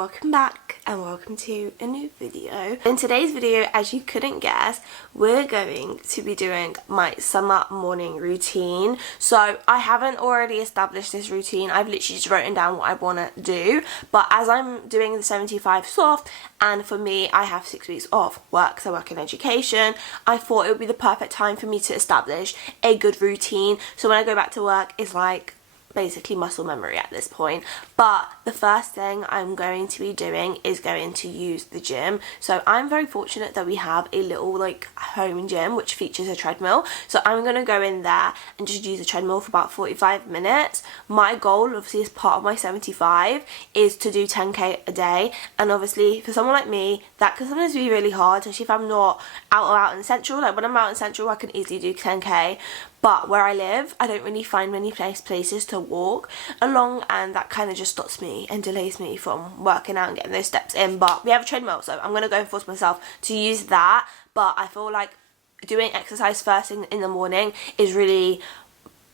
welcome back and welcome to a new video. In today's video, as you couldn't guess, we're going to be doing my summer morning routine. So I haven't already established this routine. I've literally just written down what I want to do, but as I'm doing the 75 soft, and for me I have 6 weeks off work, so I work in education, I thought it would be the perfect time for me to establish a good routine, so when I go back to work it's like basically muscle memory at this point. But the first thing I'm going to be doing is going to use the gym. So I'm very fortunate that we have a little like home gym which features a treadmill, so I'm going to go in there and just use the treadmill for about 45 minutes. My goal, obviously as part of my 75, is to do 10k a day, and obviously for someone like me that can sometimes be really hard, especially if I'm not out in central. Like when I'm out in central I can easily do 10k, but where I live I don't really find many places to walk along, and that kind of just stops me and delays me from working out and getting those steps in. But we have a treadmill, so I'm going to go and force myself to use that. But I feel like doing exercise first thing in the morning is really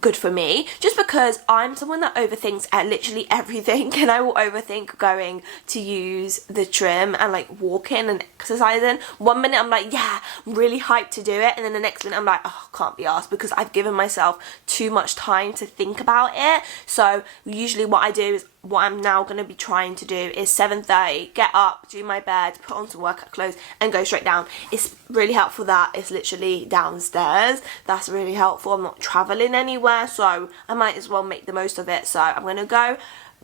good for me, just because I'm someone that overthinks at literally everything, and I will overthink going to use the trim and like walking and exercising. 1 minute I'm like, yeah, I'm really hyped to do it, and then the next minute I'm like, oh, can't be arsed, because I've given myself too much time to think about it. So usually what I do is, what I'm now going to be trying to do is 7:30, get up, do my bed, put on some workout clothes and go straight down. It's really helpful that it's literally downstairs. That's really helpful. I'm not travelling anywhere, so I might as well make the most of it. So I'm going to go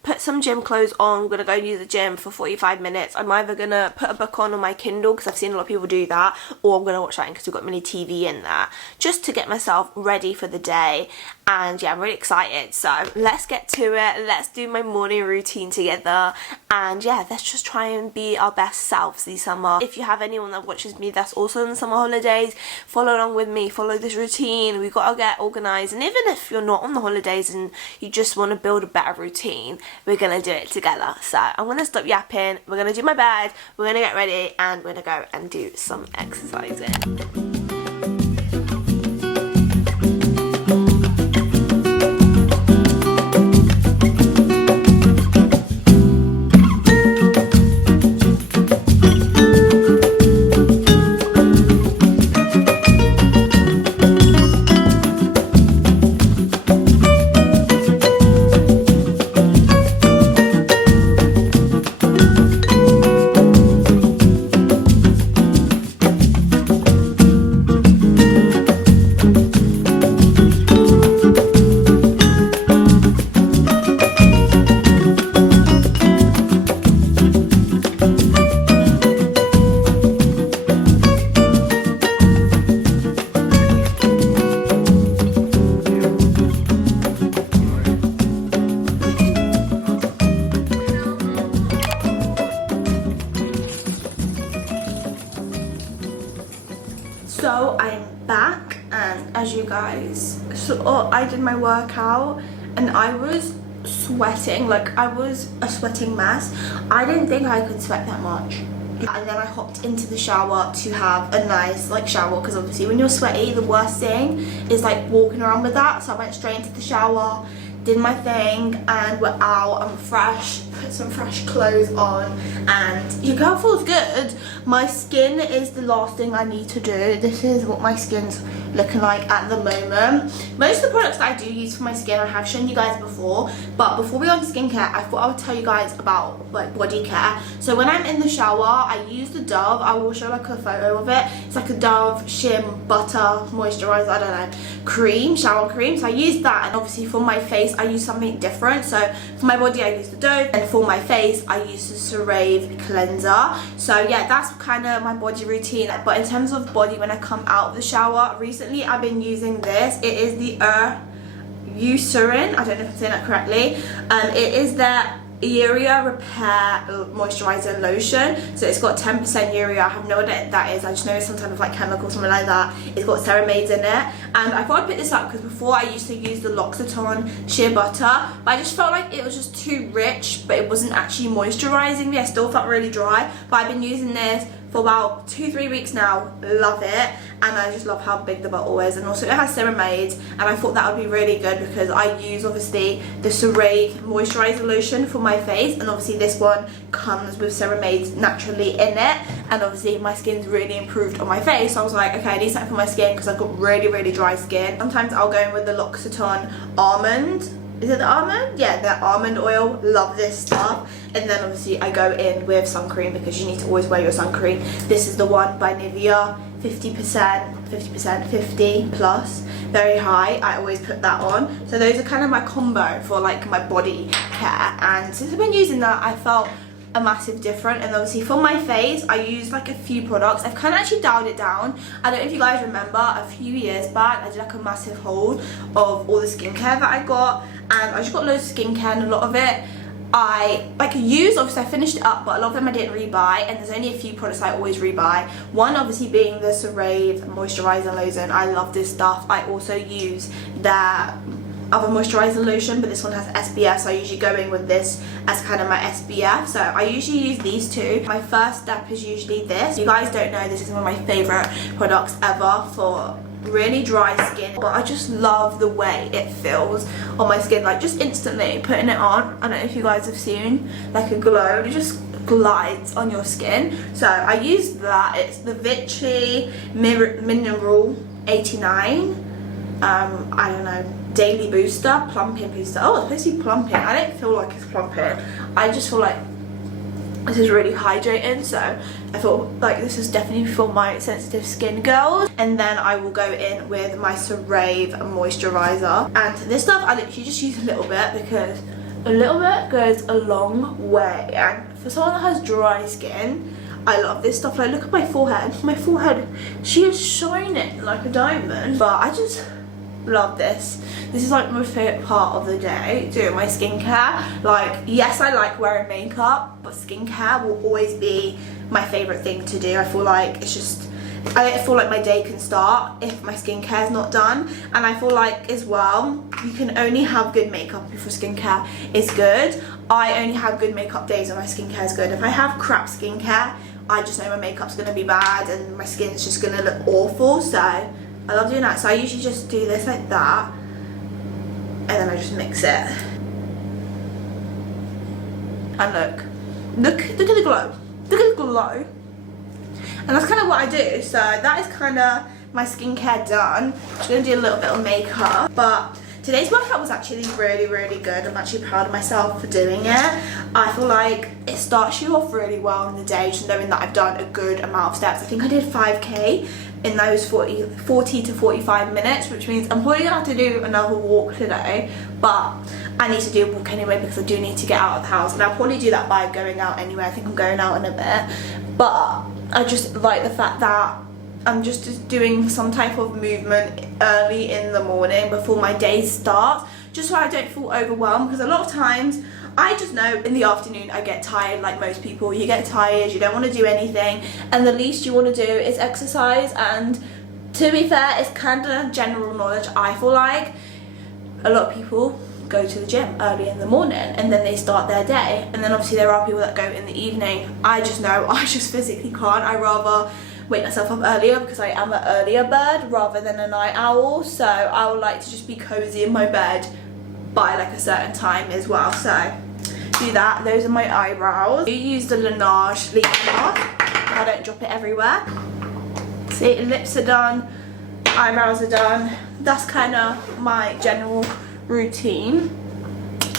put some gym clothes on. I'm going to go use the gym for 45 minutes. I'm either going to put a book on my Kindle, because I've seen a lot of people do that, or I'm going to watch that because we've got mini TV in there, just to get myself ready for the day. And yeah, I'm really excited. So let's get to it. Let's do my morning routine together. And yeah, let's just try and be our best selves this summer. If you have anyone that watches me that's also in the summer holidays, follow along with me, follow this routine. We've got to get organised. And even if you're not on the holidays and you just want to build a better routine, we're going to do it together. So I'm going to stop yapping. We're going to do my bed. We're going to get ready and we're going to go and do some exercising. So I'm back, and as you guys saw, I did my workout and I was sweating, like I was a sweating mess. I didn't think I could sweat that much. And then I hopped into the shower to have a nice like shower, because obviously when you're sweaty the worst thing is like walking around with that. So I went straight into the shower, did my thing, and we're out. I'm fresh, put some fresh clothes on, and your girl feels good. My skin is the last thing I need to do. This is what my skin's looking like at the moment. Most of the products that I do use for my skin I have shown you guys before, but before we go on to skincare, I thought I would tell you guys about like body care. So when I'm in the shower I use the Dove. I will show like a photo of it. It's like a Dove Shim Butter Moisturizer, I don't know, cream, shower cream. So I use that, and obviously for my face I use something different. So for my body I use the Dove, and for my face I use the CeraVe cleanser. So yeah, that's kind of my body routine. But in terms of body, when I come out of the shower, recently I've been using this. It is the Eucerin, I don't know if I'm saying that correctly. It is the Urea Repair Moisturizer Lotion. So it's got 10% urea. I have no idea what that is. I just know it's some type of like chemical, something like that. It's got ceramides in it. And I thought I'd pick this up because before I used to use the L'Occitane Shea Butter, but I just felt like it was just too rich, but it wasn't actually moisturizing me. I still felt really dry. But I've been using this for about 2-3 weeks now. Love it, and I just love how big the bottle is, and also it has ceramides, and I thought that would be really good because I use obviously the CeraVe moisturizer lotion for my face, and obviously this one comes with ceramides naturally in it, and obviously my skin's really improved on my face, so I was like, okay, I need something for my skin because I've got really dry skin. Sometimes I'll go in with the L'Occitane almond. Is it the almond? Yeah, the almond oil. Love this stuff. And then obviously I go in with sun cream because you need to always wear your sun cream. This is the one by Nivea, 50 plus, very high. I always put that on. So those are kind of my combo for like my body care, and since I've been using that, I felt a massive difference. And obviously for my face, I use like a few products. I've kind of actually dialed it down. I don't know if you guys remember, a few years back I did like a massive haul of all the skincare that I got, and I just got loads of skincare, and a lot of it I like used. Obviously I finished it up, but a lot of them I didn't rebuy, and there's only a few products I always rebuy. One obviously being the CeraVe moisturizer lotion. I love this stuff. I also use the other moisturizer lotion, but this one has SPF, so I usually go in with this as kind of my SPF. So I usually use these two. My first step is usually this. If you guys don't know, this is one of my favorite products ever for really dry skin, but I just love the way it feels on my skin, like just instantly putting it on. I don't know if you guys have seen like a glow, it just glides on your skin. So I use that. It's the Vichy Mineral 89 I don't know, daily booster, plumping booster. Oh, it's supposed to be plumping. I don't feel like it's plumping. I just feel like this is really hydrating, so I feel like this is definitely for my sensitive skin girls. And then I will go in with my CeraVe moisturizer, and this stuff I literally just use a little bit because a little bit goes a long way. And for someone that has dry skin, I love this stuff. Like, look at my forehead. My forehead, she is shining like a diamond. But I just love this. This is like my favorite part of the day, doing my skincare. Like, yes, I like wearing makeup, but skincare will always be my favorite thing to do. I feel like it's just, I feel like my day can start if my skincare is not done. And I feel like as well, you can only have good makeup if your skincare is good. I only have good makeup days when my skincare is good. If I have crap skincare, I just know my makeup's gonna be bad and my skin's just gonna look awful. So I love doing that. So I usually just do this like that, and then I just mix it. And look at the glow. Look at the glow. And that's kind of what I do. So that is kind of my skincare done. I'm just gonna do a little bit of makeup. But today's workout was actually really good. I'm actually proud of myself for doing it. I feel like it starts you off really well in the day, just knowing that I've done a good amount of steps. I think I did 5k in those 40 to 45 minutes, which means I'm probably gonna have to do another walk today, but I need to do a walk anyway because I do need to get out of the house, and I'll probably do that by going out anyway. I think I'm going out in a bit, but I just like the fact that I'm just doing some type of movement early in the morning before my day starts, just so I don't feel overwhelmed, because a lot of times I just know in the afternoon I get tired. Like most people, you get tired, you don't want to do anything, and the least you want to do is exercise. And to be fair, it's kind of general knowledge, I feel like a lot of people go to the gym early in the morning and then they start their day, and then obviously there are people that go in the evening. I just know I just physically can't. I rather wake myself up earlier because I am an earlier bird rather than a night owl, so I would like to just be cozy in my bed by like a certain time as well. So do that. Those are my eyebrows. I use the Laneige Leave Mask. I don't drop it everywhere. See, lips are done, eyebrows are done. That's kind of my general routine.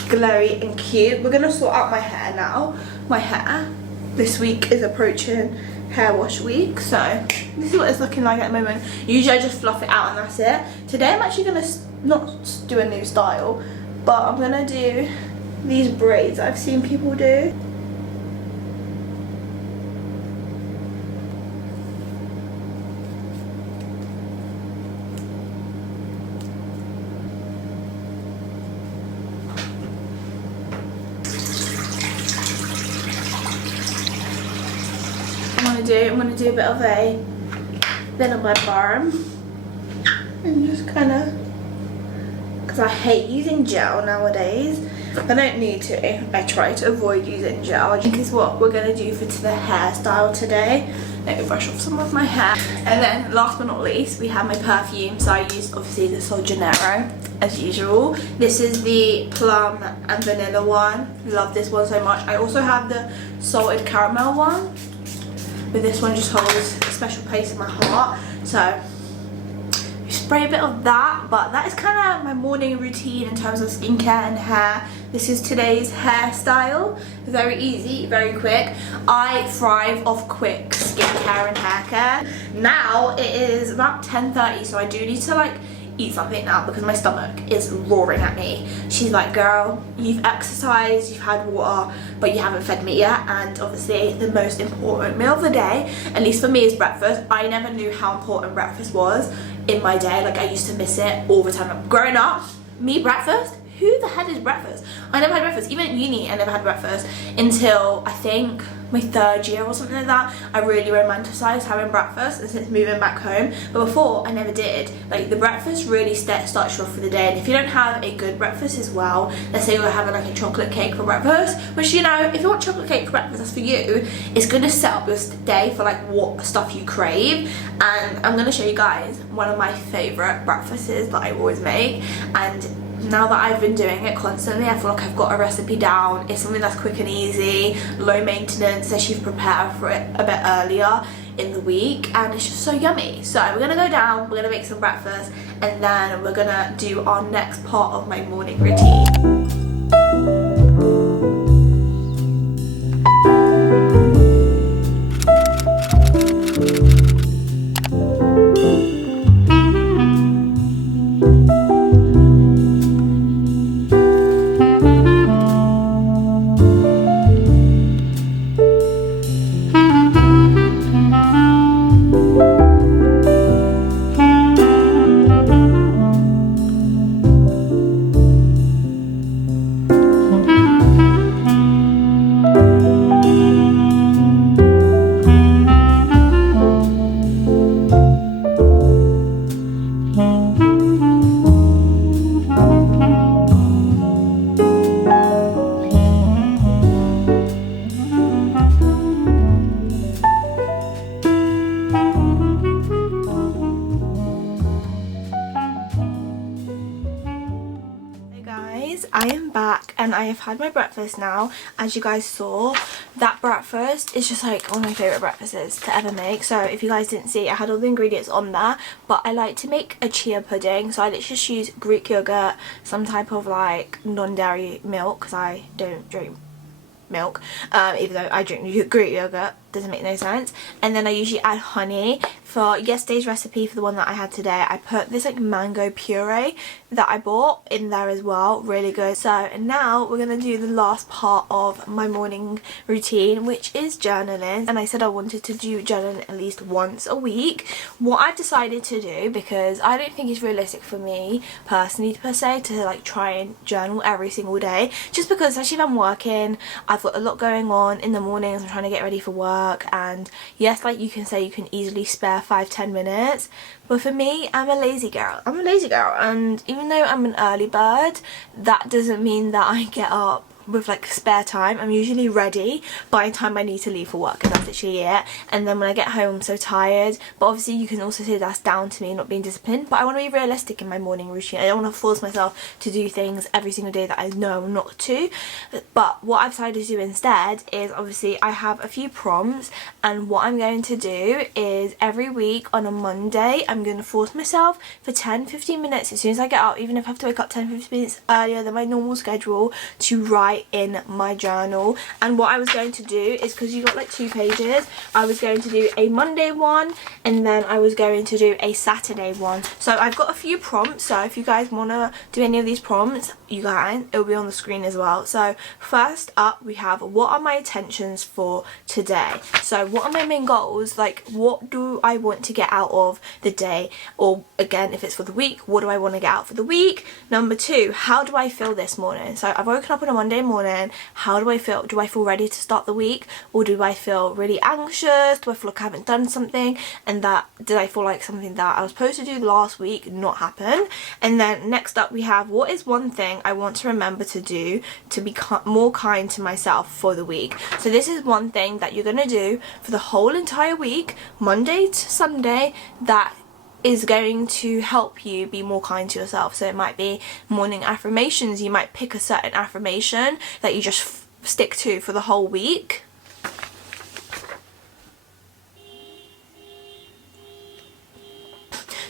Glowy and cute. We're gonna sort out my hair now. My hair this week is approaching hair wash week, so this is what it's looking like at the moment. Usually I just fluff it out and that's it. Today I'm actually gonna not do a new style, but I'm gonna do these braids I've seen people do. I'm gonna do a bit of a my balm and just kind of, because I hate using gel nowadays. I don't need to. I try to avoid using gel because what we're going to do for the hairstyle today. Let me brush off some of my hair. And then last but not least, we have my perfume. So I use obviously the Sol Janeiro as usual. This is the plum and vanilla one. Love this one so much. I also have the salted caramel one, but this one just holds a special place in my heart. So we spray a bit of that, but that is kind of my morning routine in terms of skincare and hair. This is today's hairstyle. Very easy, very quick. I thrive off quick skincare and hair care. Now it is about 10:30, so I do need to like eat something now because my stomach is roaring at me. She's like, girl, you've exercised, you've had water, but you haven't fed me yet. And obviously the most important meal of the day, at least for me, is breakfast. I never knew how important breakfast was in my day. Like, I used to miss it all the time. Growing up, me, breakfast? Who the hell is breakfast? I never had breakfast. Even at uni, I never had breakfast until I think my 3rd year or something like that. I really romanticised having breakfast, and since moving back home. But before, I never did. Like, the breakfast really starts you off for the day. And if you don't have a good breakfast as well, let's say you're having like a chocolate cake for breakfast, which, you know, if you want chocolate cake for breakfast, that's for you. It's going to set up your day for like what stuff you crave. And I'm going to show you guys one of my favourite breakfasts that I always make. And now that I've been doing it constantly, I feel like I've got a recipe down. It's something that's quick and easy, low maintenance, so you've prepared for it a bit earlier in the week, and it's just so yummy. So we're gonna go down, we're gonna make some breakfast, and then we're gonna do our next part of my morning routine. I am back and I have had my breakfast now. As you guys saw, that breakfast is just like one of my favourite breakfasts to ever make. So if you guys didn't see, I had all the ingredients on there, but I like to make a chia pudding. So I literally just use Greek yogurt, some type of like non-dairy milk, because I don't drink milk, even though I drink Greek yogurt. Doesn't make no sense. And then I usually add honey. For yesterday's recipe, for the one that I had today, I put this like mango puree that I bought in there as well. Really good. So now we're gonna do the last part of my morning routine, which is journaling. And I said I wanted to do journaling at least once a week. What I've decided to do, because I don't think it's realistic for me personally per se to like try and journal every single day, just because especially if I'm working, I've got a lot going on in the mornings, I'm trying to get ready for work. And yes, like you can say you can easily spare 5-10 minutes, but for me, I'm a lazy girl. And even though I'm an early bird, that doesn't mean that I get up with like spare time. I'm usually ready by the time I need to leave for work, and that's literally it. And then when I get home, I'm so tired. But obviously you can also say that's down to me not being disciplined, but I want to be realistic in my morning routine. I don't want to force myself to do things every single day that I know not to. But what I've decided to do instead is, obviously I have a few prompts, and what I'm going to do is every week on a Monday I'm going to force myself for 10-15 minutes as soon as I get up, even if I have to wake up 10-15 minutes earlier than my normal schedule, to write in my journal. And what I was going to do is, because you got like 2 pages, I was going to do a Monday one, and then I was going to do a Saturday one. So I've got a few prompts, so if you guys want to do any of these prompts, you can, it'll be on the screen as well. So first up we have, what are my intentions for today? So what are my main goals? Like, what do I want to get out of the day? Or again, if it's for the week, what do I want to get out for the week? Number 2, how do I feel this morning? So I've woken up on a Monday Monday morning, how do I feel? Do I feel ready to start the week, or do I feel really anxious? Do I feel like I haven't done something, and that did I feel like something that I was supposed to do last week not happen? And then next up we have, what is one thing I want to remember to do to be more kind to myself for the week? So this is one thing that you're gonna do for the whole entire week, Monday to Sunday, that is going to help you be more kind to yourself. So it might be morning affirmations. You might pick a certain affirmation that you just stick to for the whole week.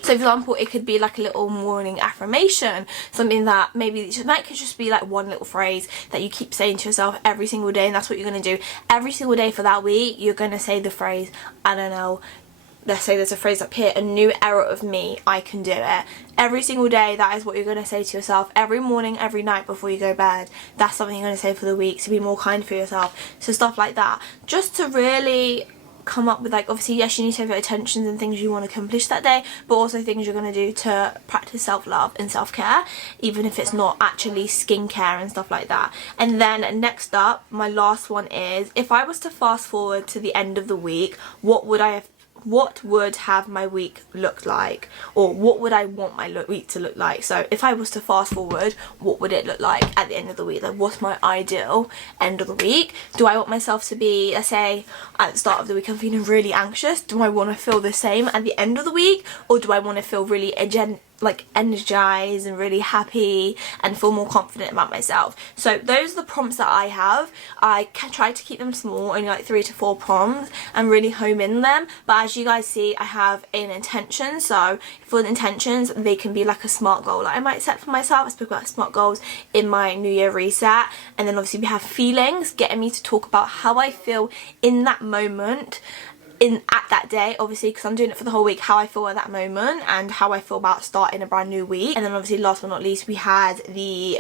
So for example, it could be like a little morning affirmation, something that maybe that could just be like one little phrase that you keep saying to yourself every single day, and that's what you're going to do every single day for that week. You're going to say the phrase, I don't know, let's say there's a phrase up here, a new era of me, I can do it. Every single day, that is what you're going to say to yourself. Every morning, every night before you go to bed, that's something you're going to say for the week to be more kind for yourself. So stuff like that, just to really come up with, like, obviously yes, you need to have your intentions and things you want to accomplish that day, but also things you're going to do to practice self-love and self-care, even if it's not actually skincare and stuff like that. And then next up, my last one is, if I was to fast forward to the end of the week, what would have my week looked like, or what would I want my week to look like? So if I was to fast forward, what would it look like at the end of the week? Like, what's my ideal end of the week? Do I want myself to be, let's say at the start of the week I'm feeling really anxious, do I want to feel the same at the end of the week, or do I want to feel really energized and really happy and feel more confident about myself? So those are the prompts that I have. I try to keep them small, only like 3 to 4 prompts, and really home in them. But as you guys see, I have an intention. So for the intentions, they can be like a SMART goal that I might set for myself. I spoke about SMART goals in my New Year reset. And then obviously we have feelings, getting me to talk about how I feel in that moment, at that day, obviously, because I'm doing it for the whole week, how I feel at that moment and how I feel about starting a brand new week. And then obviously last but not least, we had the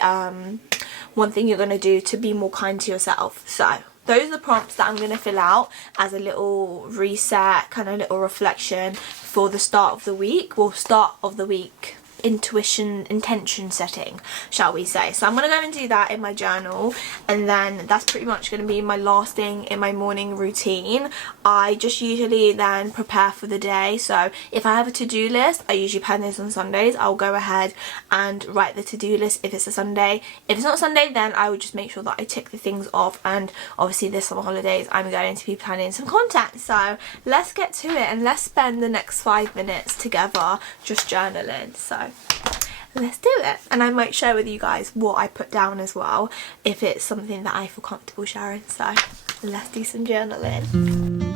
one thing you're going to do to be more kind to yourself. So those are the prompts that I'm going to fill out as a little reset, kind of little reflection for the start of the week, intention setting, shall we say. So I'm going to go and do that in my journal, and then that's pretty much going to be my last thing in my morning routine. I just usually then prepare for the day. So if I have a to-do list, I usually plan this on Sundays. I'll go ahead and write the to-do list if it's a Sunday. If it's not a Sunday, then I would just make sure that I tick the things off. And obviously this summer holidays, I'm going to be planning some content. So let's get to it, and let's spend the next 5 minutes together just journaling. So let's do it, and I might share with you guys what I put down as well if it's something that I feel comfortable sharing. So let's do some journaling.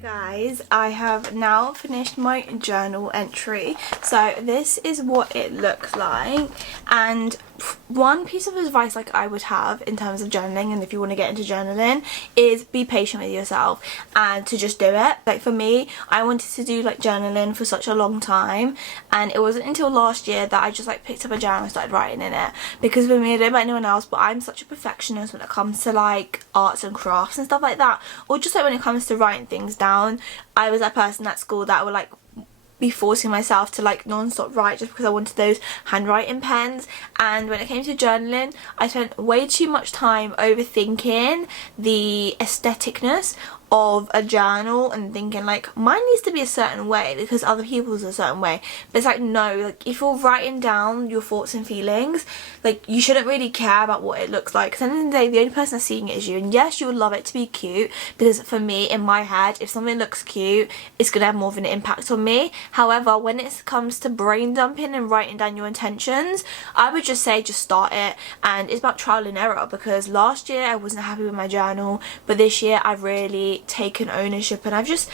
Guys, I have now finished my journal entry. So this is what it looks like, and one piece of advice like I would have in terms of journaling, and if you want to get into journaling, is be patient with yourself and to just do it. Like for me, I wanted to do like journaling for such a long time, and it wasn't until last year that I just like picked up a journal and started writing in it. Because for me, I don't know about anyone else, but I'm such a perfectionist when it comes to like arts and crafts and stuff like that, or just like when it comes to writing things down. I was that person at school that would like be forcing myself to like non-stop write just because I wanted those handwriting pens. And when it came to journaling, I spent way too much time overthinking the aestheticness of a journal and thinking like mine needs to be a certain way because other people's a certain way. But it's like, no, like if you're writing down your thoughts and feelings, like you shouldn't really care about what it looks like, because at the end of the day the only person that's seeing it is you. And yes, you would love it to be cute, because for me, in my head, if something looks cute, it's gonna have more of an impact on me. However, when it comes to brain dumping and writing down your intentions, I would just say just start it. And it's about trial and error, because last year I wasn't happy with my journal, but this year I've really taken ownership and I've just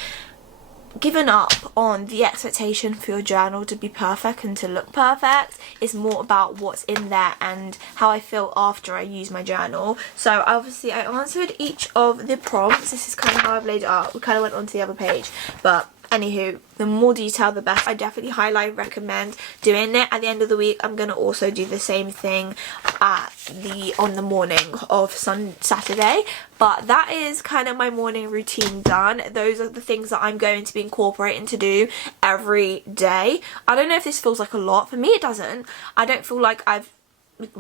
given up on the expectation for your journal to be perfect and to look perfect. It's more about what's in there and how I feel after I use my journal. So obviously I answered each of the prompts. This is kind of how I've laid it out. We kind of went on to the other page, but anywho, the more detail the best. I definitely highly recommend doing it. At the end of the week, I'm going to also do the same thing on the morning of Saturday. But that is kind of my morning routine done. Those are the things that I'm going to be incorporating to do every day. I don't know if this feels like a lot. For me, it doesn't. I don't feel like I've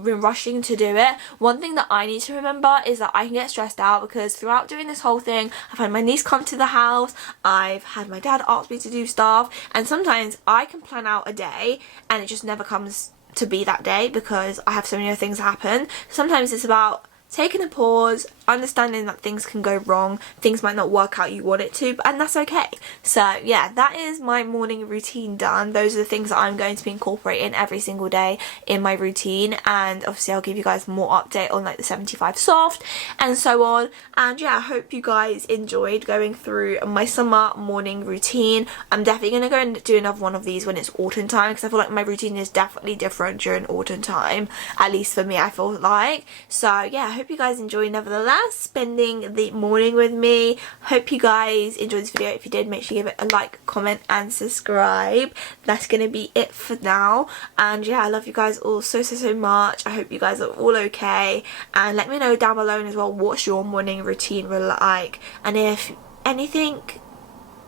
been rushing to do it. One thing that I need to remember is that I can get stressed out, because throughout doing this whole thing, I've had my niece come to the house, I've had my dad ask me to do stuff, and sometimes I can plan out a day and it just never comes to be that day because I have so many other things happen. Sometimes it's about taking a pause, understanding that things can go wrong, things might not work out you want it to, and that's okay. So yeah, that is my morning routine done. Those are the things that I'm going to be incorporating every single day in my routine, and obviously I'll give you guys more update on like the 75 soft and so on. And yeah, I hope you guys enjoyed going through my summer morning routine. I'm definitely going to go and do another one of these when it's autumn time, because I feel like my routine is definitely different during autumn time, at least for me, I feel like. So yeah, I hope you guys enjoy nevertheless spending the morning with me. Hope you guys enjoyed this video. If you did, make sure you give it a like, comment and subscribe. That's gonna be it for now, and yeah, I love you guys all so much. I hope you guys are all okay, and let me know down below as well what's your morning routine like, and if anything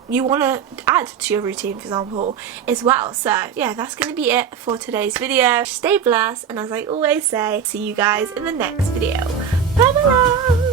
you want to add to your routine, for example, as well. So yeah, that's going to be it for today's video. Stay blessed, and as I always say, see you guys in the next video. Bye bye.